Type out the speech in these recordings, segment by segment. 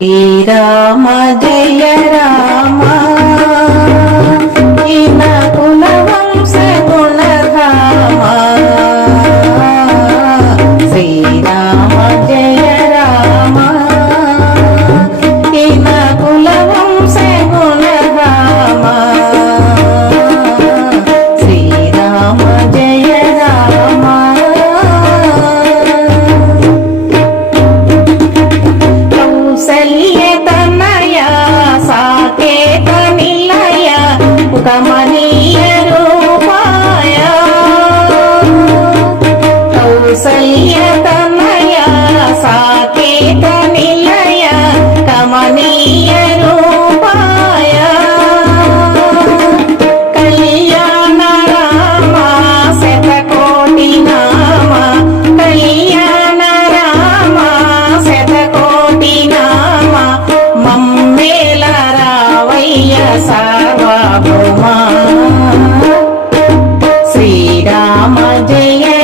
శ్రీరామ జయ రా মানে Rama Jaya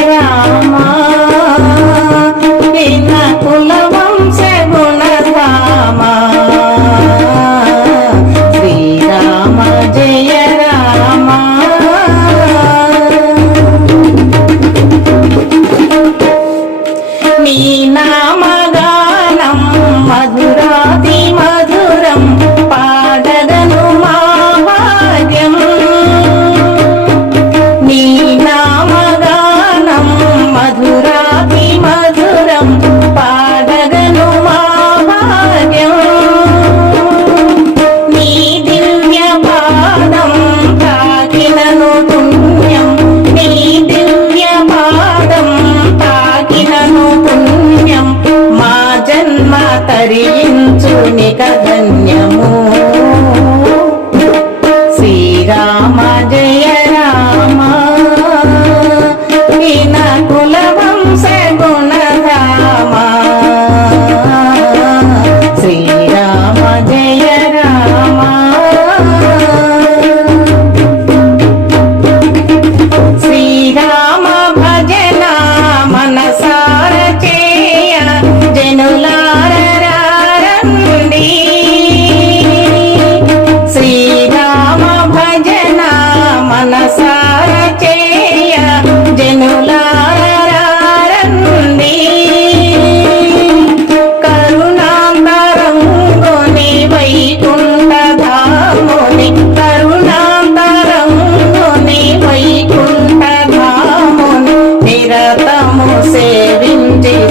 ధరించుని ధన్యము.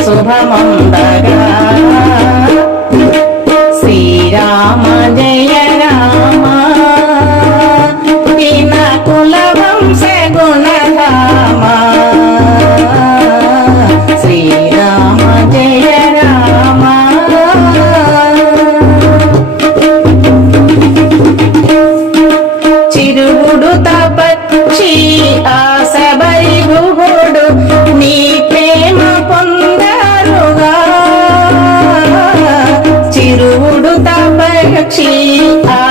శుభమందగా. அமுதாபயக்ஷி ஆ.